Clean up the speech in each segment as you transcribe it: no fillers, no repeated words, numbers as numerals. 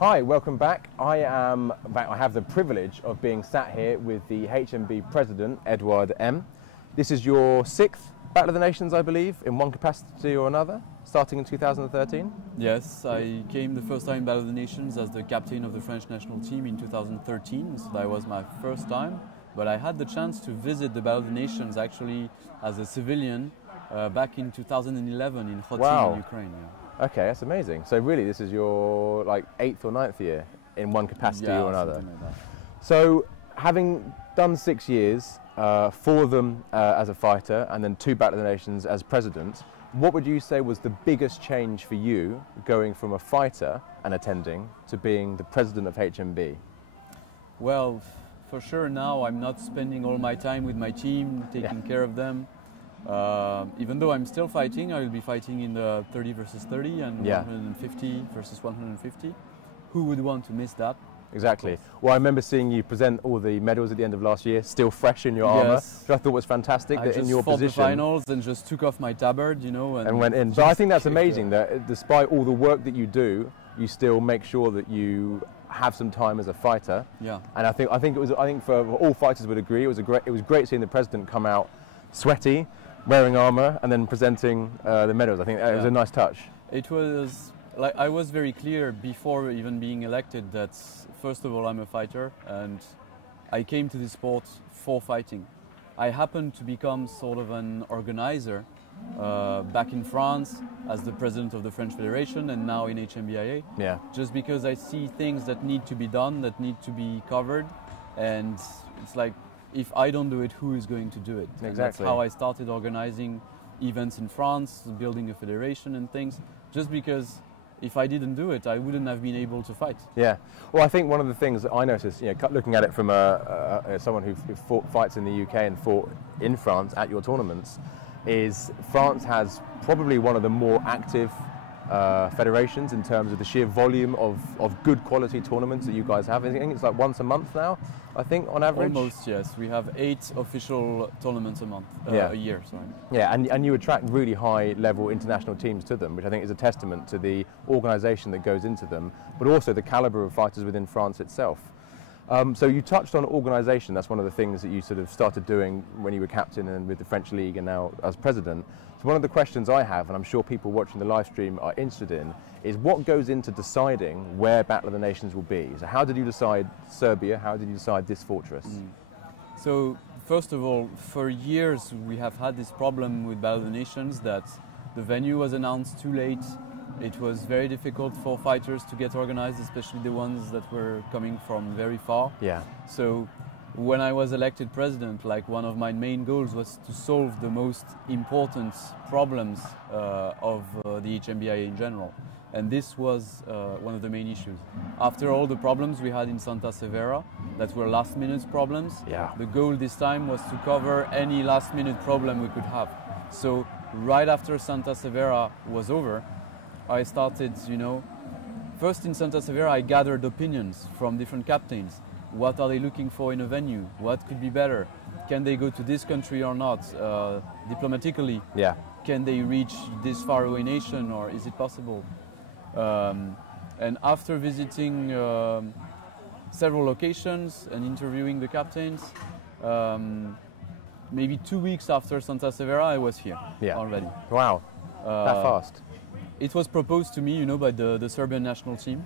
Hi, welcome back. I have the privilege of being sat here with the HMB president, Edouard M. This is your sixth Battle of the Nations, I believe, in one capacity or another, starting in 2013? Yes, I came the first time in Battle of the Nations as the captain of the French national team in 2013, so that was my first time. But I had the chance to visit the Battle of the Nations actually as a civilian back in 2011 in Kharkiv in Ukraine. Yeah. Okay, that's amazing. So really, this is your like 8th or 9th year in one capacity or another. Something like that. So having done 6 years, 4 of them as a fighter and then 2 Battle of the Nations as president, what would you say was the biggest change for you going from a fighter and attending to being the president of HMB? Well, for sure now I'm not spending all my time with my team, taking care of them. Even though I'm still fighting, I will be fighting in the 30 versus 30 and 150 versus 150. Who would want to miss that? Exactly. Well, I remember seeing you present all the medals at the end of last year, still fresh in your armour, which I thought was fantastic. I that in your fought position, the finals and just took off my tabard, you know, and went in. But I think that's amazing that despite all the work that you do, you still make sure that you have some time as a fighter. Yeah. And I think for all fighters would agree, it was great seeing the president come out sweaty, wearing armour, and then presenting the medals. I think it was a nice touch. It was. Like, I was very clear before even being elected that first of all I'm a fighter and I came to this sport for fighting. I happened to become sort of an organizer back in France as the president of the French Federation and now in HMBIA. Yeah. Just because I see things that need to be done, that need to be covered, and it's like if I don't do it, who is going to do it? Exactly. And that's how I started organizing events in France, building a federation and things, just because if I didn't do it, I wouldn't have been able to fight. Yeah. Well, I think one of the things that I noticed, you know, looking at it from someone who fights in the UK and fought in France at your tournaments, is France has probably one of the more active federations in terms of the sheer volume of good quality tournaments that you guys have. I think it's like once a month now, I think, on average. Almost, yes. We have 8 official tournaments a month, a year, sorry. Yeah, and you attract really high level international teams to them, which I think is a testament to the organisation that goes into them, but also the calibre of fighters within France itself. So you touched on organisation. That's one of the things that you sort of started doing when you were captain and with the French League and now as president. So one of the questions I have, and I'm sure people watching the live stream are interested in, is what goes into deciding where Battle of the Nations will be? So how did you decide Serbia? How did you decide this fortress? So first of all, for years we have had this problem with Battle of the Nations that the venue was announced too late. It was very difficult for fighters to get organized, especially the ones that were coming from very far. Yeah. So when I was elected president, like one of my main goals was to solve the most important problems of the HMBIA in general. And this was one of the main issues. After all the problems we had in Santa Severa, that were last minute problems, the goal this time was to cover any last minute problem we could have. So right after Santa Severa was over, I started, you know, first in Santa Severa I gathered opinions from different captains. What are they looking for in a venue? What could be better? Can they go to this country or not? Diplomatically, can they reach this faraway nation, or is it possible? And after visiting several locations and interviewing the captains, maybe 2 weeks after Santa Severa I was here already. Wow, that fast. It was proposed to me, you know, by the Serbian national team.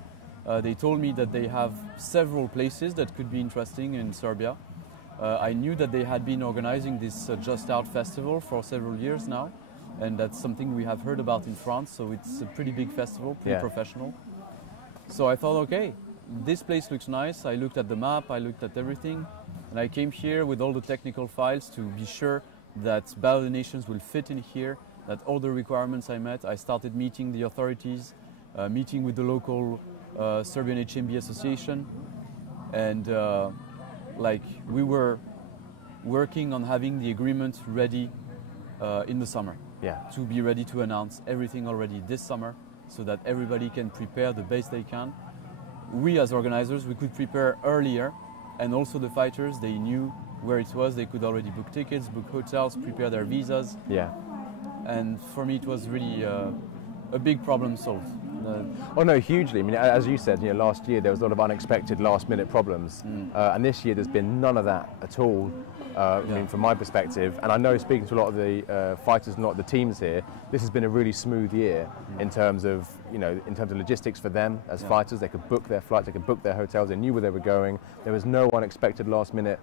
They told me that they have several places that could be interesting in Serbia. I knew that they had been organizing this Just Out festival for several years now, and that's something we have heard about in France, so it's a pretty big festival, pretty professional. So I thought, okay, this place looks nice. I looked at the map, I looked at everything, and I came here with all the technical files to be sure that Battle of the Nations will fit in here, that all the requirements I met. I started meeting the authorities, meeting with the local Serbian HMB association, and like we were working on having the agreement ready in the summer, to be ready to announce everything already this summer, so that everybody can prepare the best they can. We as organizers, we could prepare earlier, and also the fighters, they knew where it was. They could already book tickets, book hotels, prepare their visas. And for me, it was really a big problem solved. Oh no, hugely. I mean, as you said, last year there was a lot of unexpected last-minute problems, and this year there's been none of that at all. I mean, from my perspective, and I know speaking to a lot of the fighters and a lot of the teams here, this has been a really smooth year in terms of logistics for them as fighters. They could book their flights, they could book their hotels, they knew where they were going. There was no unexpected last-minute,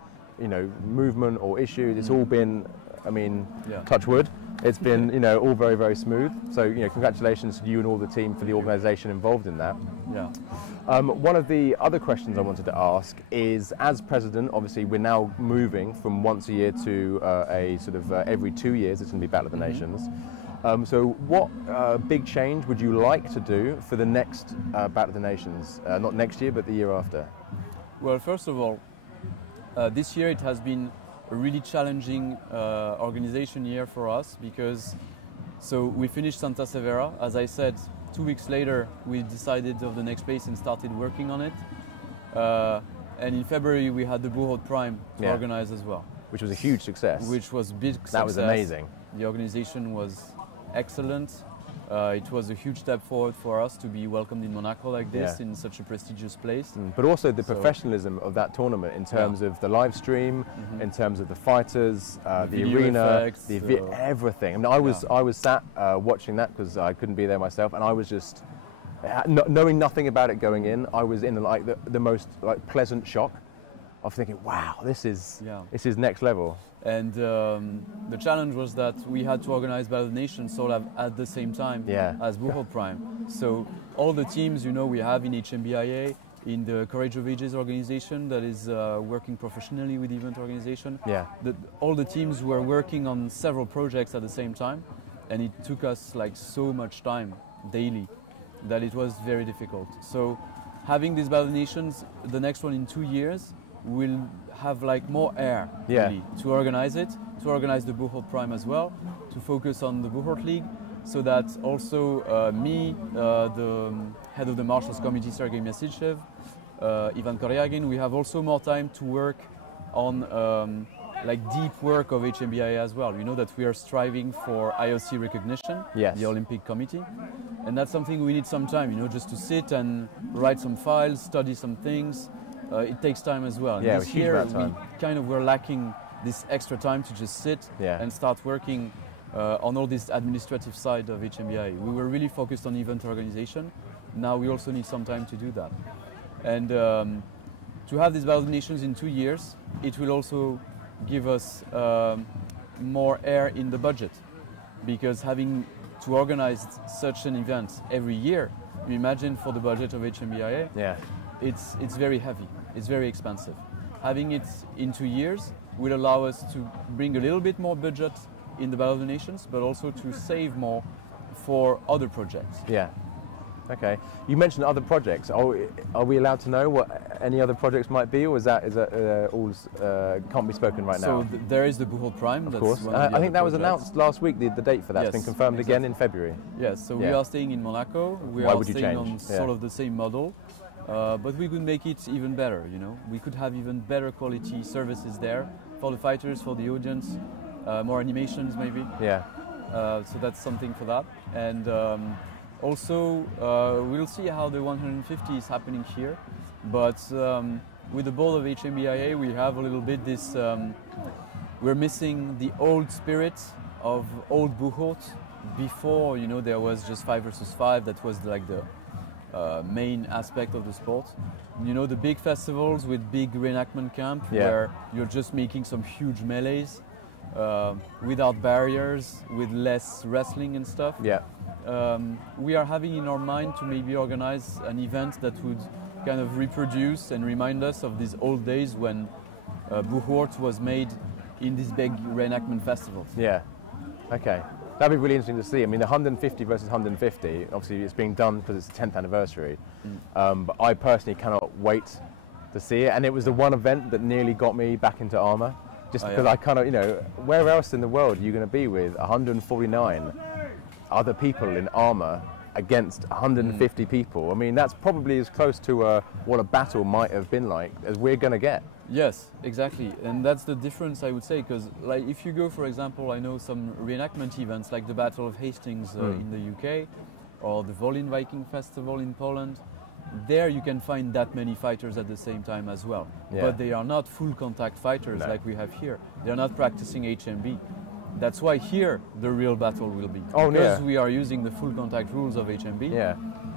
movement or issues. It's all been, I mean, touch wood. It's been, all very, very smooth. So, congratulations to you and all the team for the organisation involved in that. Yeah. One of the other questions I wanted to ask is, as president, obviously we're now moving from once a year to a sort of every 2 years. It's going to be Battle of the Nations. So, what big change would you like to do for the next Battle of the Nations? Not next year, but the year after. Well, first of all, this year it has been a really challenging organization year for us because we finished Santa Severa. As I said, 2 weeks later we decided of the next place and started working on it. And in February we had the Buchholz Prime to organize as well. Which was a huge success. Which was big success. That was amazing. The organization was excellent. It was a huge step forward for us to be welcomed in Monaco like this, in such a prestigious place. But also the professionalism of that tournament in terms of the live stream, in terms of the fighters, the arena, effects, everything. I mean, I was sat watching that because I couldn't be there myself, and I was just knowing nothing about it going in. I was in like the most pleasant shock of thinking, wow, this is next level. And the challenge was that we had to organize Battle of the Nations all at the same time as Buchholz Prime. So all the teams, we have in HMBIA, in the Courage of Ages organization that is working professionally with event organization. All the teams were working on several projects at the same time, and it took us so much time daily that it was very difficult. So having this Battle of the Nations, the next one in 2 years, will have more air really, to organize it, to organize the Buchholz Prime as well, to focus on the Buchholz League, so that also me, the head of the Marshals Committee, Sergei Myasitchev, Ivan Koryagin, we have also more time to work on deep work of HMBIA as well. That we are striving for IOC recognition, the Olympic Committee, and that's something we need some time, just to sit and write some files, study some things. It takes time as well. This year we were lacking this extra time to just sit and start working on all this administrative side of HMBI. We were really focused on event organization. Now we also need some time to do that. And to have these Battle of the Nations in 2 years, it will also give us more air in the budget, because having to organize such an event every year, you imagine for the budget of HMBIA, it's very heavy, it's very expensive. Having it in 2 years will allow us to bring a little bit more budget in the Battle of the Nations, but also to save more for other projects. Okay. You mentioned other projects. Are we allowed to know what any other projects might be, or is that all can't be spoken right now? So there is the Buchholz Prime. Of course. I think that was announced last week. The date for that's been confirmed again in February. Yes. So we are staying in Monaco. We are staying on sort of the same model. But we could make it even better, We could have even better quality services there for the fighters, for the audience, more animations maybe. So that's something for that. And also, we'll see how the 150 is happening here. But with the board of HMBIA, we have a little bit this, we're missing the old spirit of old Buchholz. Before, there was just 5 versus 5, that was the main aspect of the sport. The big festivals with big reenactment camp where you're just making some huge melees without barriers, with less wrestling and stuff. We are having in our mind to maybe organize an event that would kind of reproduce and remind us of these old days when Buchholz was made in these big reenactment festivals. Okay. That'd be really interesting to see. I mean, the 150 versus 150, obviously it's being done because it's the 10th anniversary. But I personally cannot wait to see it. And it was the one event that nearly got me back into armour. Just because I kind of, where else in the world are you going to be with 149 other people in armour against 150 people? I mean, that's probably as close to what a battle might have been like as we're going to get. Yes, exactly, and that's the difference, I would say, because if you go, for example, I know some reenactment events like the Battle of Hastings in the UK, or the Wolin Viking Festival in Poland. There you can find that many fighters at the same time as well. Yeah. But they are not full contact fighters No. like we have here. They're not practicing HMB. That's why here the real battle will be. Oh, because yeah. we are using the full contact rules of HMB. Yeah.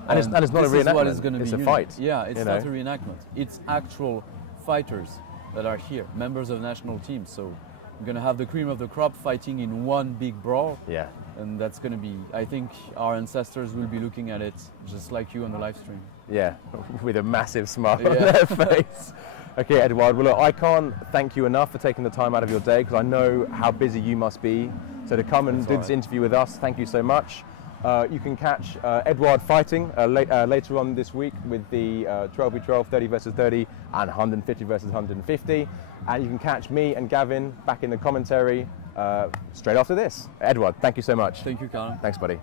And it's not a this is reenactment, what is gonna it's be a unique. fight. Yeah, it's you not know? a reenactment. It's actual fighters that are here, members of national teams. So we're going to have the cream of the crop fighting in one big brawl. Yeah. And that's going to be, I think our ancestors will be looking at it just like you on the live stream. Yeah, with a massive smile on Yeah. their face. Okay, Edouard, well look, I can't thank you enough for taking the time out of your day, because I know how busy you must be. So to come and That's do all this right. interview with us, thank you so much. You can catch Edouard fighting later on this week with the 12v12, 30 versus 30 and 150 versus 150. And you can catch me and Gavin back in the commentary straight after this. Edouard, thank you so much. Thank you, Callum. Thanks, buddy.